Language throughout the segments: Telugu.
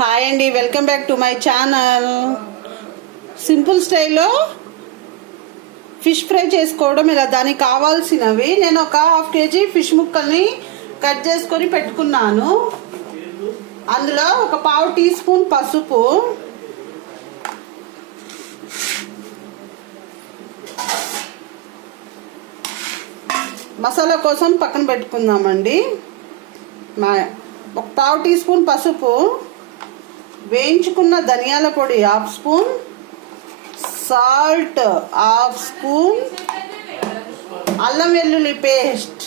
హాయ్ అండి, welcome back to my channel. Simple స్టైల్లో ఫిష్ ఫ్రై చేసుకోవడం ఇలా. దానికి కావాల్సినవి నేను ఒక ½ kg ఫిష్ ముక్కల్ని కట్ చేసుకొని పెట్టుకున్నాను. అందులో ఒక ½ టీ స్పూన్ పసుపు, మసాలా కోసం పక్కన పెట్టుకుందామండి. ఒక ½ టీ స్పూన్ పసుపు, వేయించుకున్న ధనియాల పొడి ½ స్పూన్, సాల్ట్ ½ స్పూన్, అల్లం వెల్లుల్లి పేస్ట్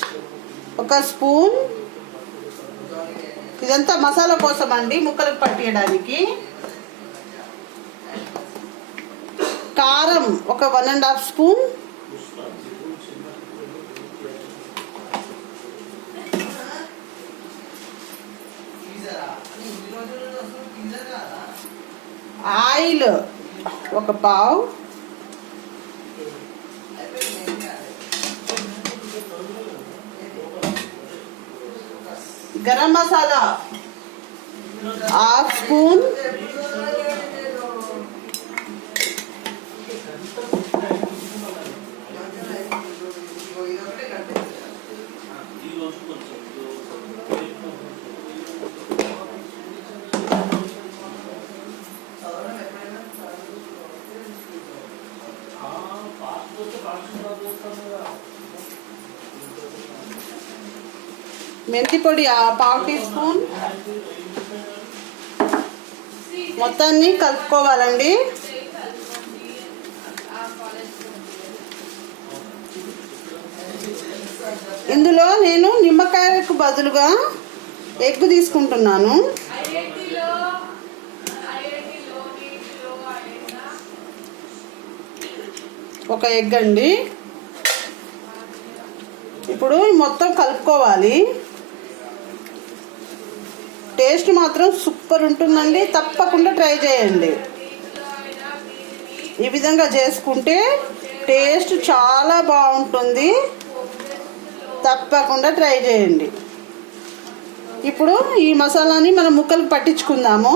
ఒక స్పూన్. ఇదంతా మసాలా కోసం అండి, ముక్కలకు పట్టియడానికి. కారం ఒక 1½ స్పూన్, ఆయిల్ ఒక పావు, గరం మసాలా ½ స్పూన్, మెంతి పొడి ½ టీ స్పూన్. మొత్తాన్ని కలుపుకోవాలండి. ఇందులో నేను నిమ్మకాయకు బదులుగా ఎగ్ తీసుకుంటున్నాను. ఒక ఎగ్ అండి. ఇప్పుడు మొత్తం కలుపుకోవాలి. టేస్ట్ మాత్రం సూపర్ ఉంటుందండి, తప్పకుండా ట్రై చేయండి. ఈ విధంగా చేసుకుంటే టేస్ట్ చాలా బాగుంటుంది, తప్పకుండా ట్రై చేయండి. ఇప్పుడు ఈ మసాలాని మనం ముక్కలకు పట్టించుకుందాము.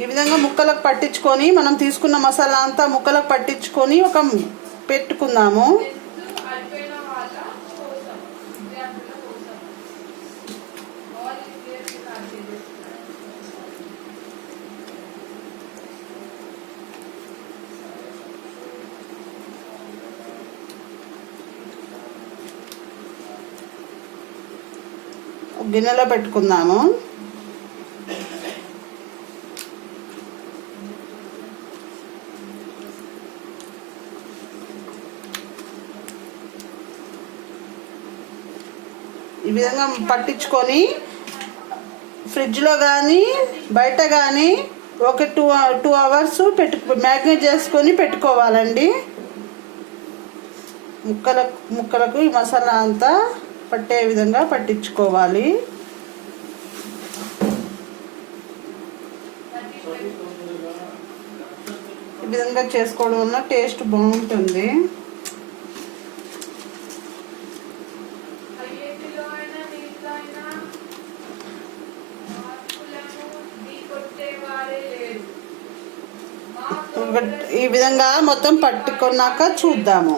ఈ విధంగా ముక్కలకు పట్టించుకొని మనం తీసుకున్న మసాలా అంతా ముక్కలకు పట్టించుకొని ఒక పెట్టుకుందాము. గిన్నెలో పెట్టుకుందాము. ఈ విధంగా పట్టించుకొని ఫ్రిడ్జ్లో కానీ బయట కానీ ఒక 2 అవర్స్ మ్యాగ్నేట్ చేసుకొని పెట్టుకోవాలండి. ముక్కలకు ఈ మసాలా అంతా పట్టే విధంగా పట్టించుకోవాలి. ఈ విధంగా చేసుకోవడం వల్ల టేస్ట్ బాగుంటుంది. ఈ విధంగా మొత్తం పట్టుకున్నాక చూద్దాము.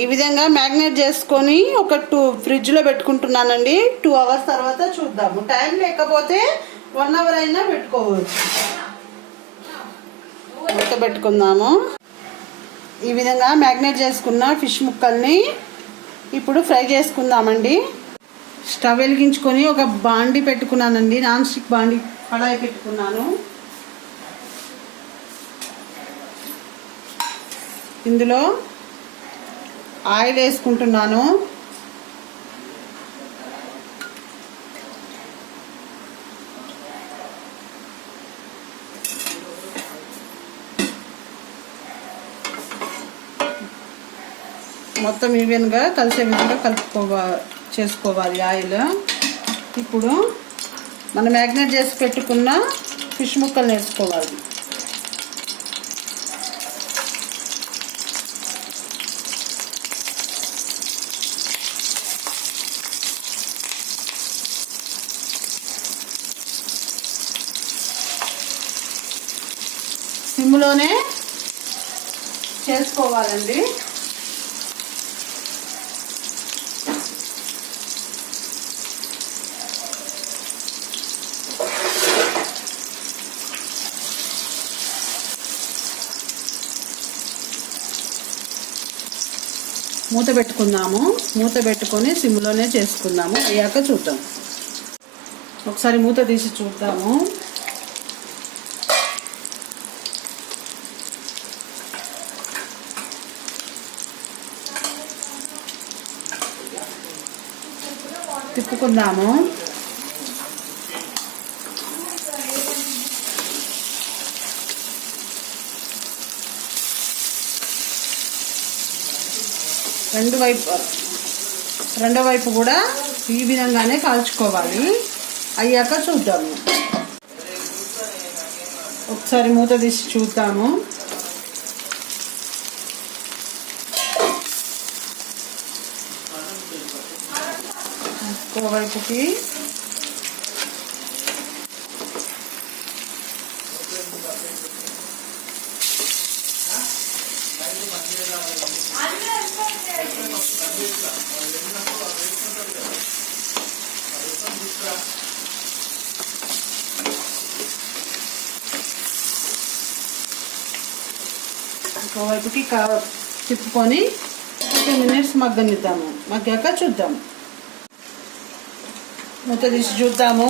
ఈ విధంగా మ్యాగ్నేట్ చేసుకొని ఒక ఫ్రిడ్జ్లో పెట్టుకుంటున్నానండి. 2 అవర్స్ తర్వాత చూద్దాము. టైం లేకపోతే 1 అవర్ అయినా పెట్టుకోవచ్చు. పెట్టుకుందాము. ఈ విధంగా మ్యాగ్నేట్ చేసుకున్న ఫిష్ ముక్కల్ని ఇప్పుడు ఫ్రై చేసుకుందామండి. స్టవ్ వెలిగించుకొని ఒక బాండి పెట్టుకున్నానండి. నాన్ స్టిక్ బాండి కడాయి పెట్టుకున్నాను. ఇందులో ఆయిల్ వేసుకుంటున్నాను. మొత్తం ఈవెన్గా కలిసే విధంగా చేసుకోవాలి ఆయిల్. ఇప్పుడు మనం మ్యాగ్నేట్ చేసి పెట్టుకున్న ఫిష్ ముక్కలు వేసుకోవాలి. సిమ్లోనే చేసుకోవాలండి. మూత పెట్టుకుందాము. మూత పెట్టుకొని సిమ్లోనే చేసుకుందాము. అయ్యాక చూద్దాం. ఒకసారి మూత తీసి చూద్దాము. తిప్పుకుందాము. రెండో వైపు కూడా ఈ విధంగానే కాల్చుకోవాలి. అయ్యాక చూద్దాము. ఒకసారి మూత తీసి చూద్దాము. ఇంకో వైపుకి ఇంకోవైపుకి తిప్పుకొని 2 మినిట్స్ మగ్గనిద్దాము. మగ్గాక చూద్దాం. మూత తీసి చూద్దాము.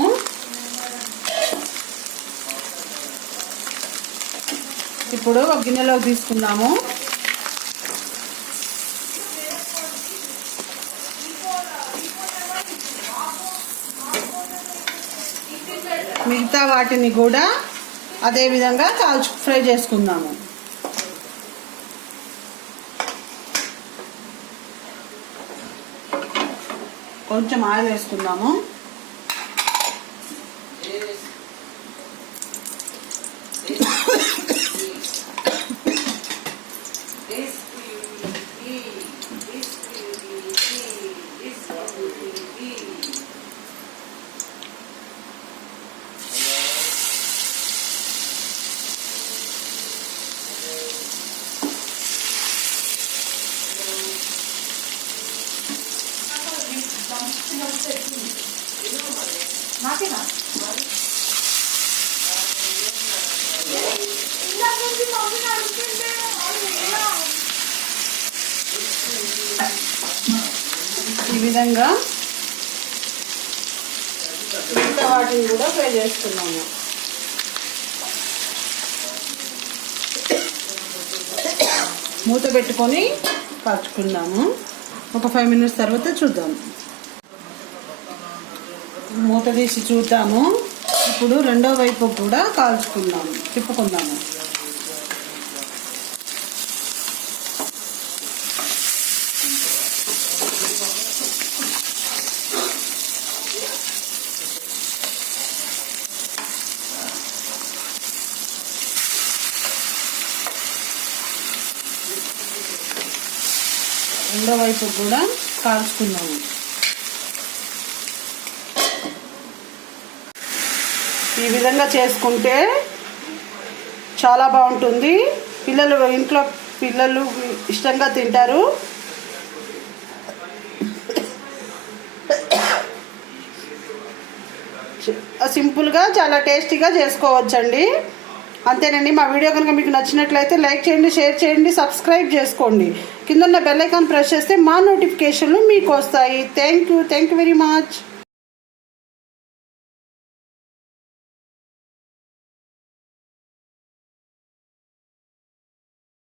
ఇప్పుడు ఒక గిన్నెలోకి తీసుకుందాము. మిగతా వాటిని కూడా అదే విధంగా ఫ్రై చేసుకుందాము. కొంచెం ఆయిల్ వేసుకుందాము. ఈ విధంగా మిగతా వాటిని కూడా ఫ్రై చేసుకున్నాము. మూత పెట్టుకొని కాల్చుకుందాము. ఒక 5 మినిట్స్ తర్వాత చూద్దాం. మూత తీసి చూద్దాము. ఇప్పుడు రెండో వైపు కూడా కాల్చుకుందాము. తిప్పుకుందాము. రెండో వైపు కూడా కాల్చుకుందాము. ఈ విధంగా చేసుకుంటే చాలా బాగుంటుంది. ఇంట్లో పిల్లలు ఇష్టంగా తింటారు. సింపుల్గా చాలా టేస్టీగా చేసుకోవచ్చండి. అంతేనండి. మా వీడియో కనుక మీకు నచ్చినట్లయితే లైక్ చేయండి, షేర్ చేయండి, సబ్స్క్రైబ్ చేసుకోండి. కింద ఉన్న బెల్ ఐకాన్ ప్రెస్ చేస్తే మా నోటిఫికేషన్లు మీకు వస్తాయి. Thank you very much.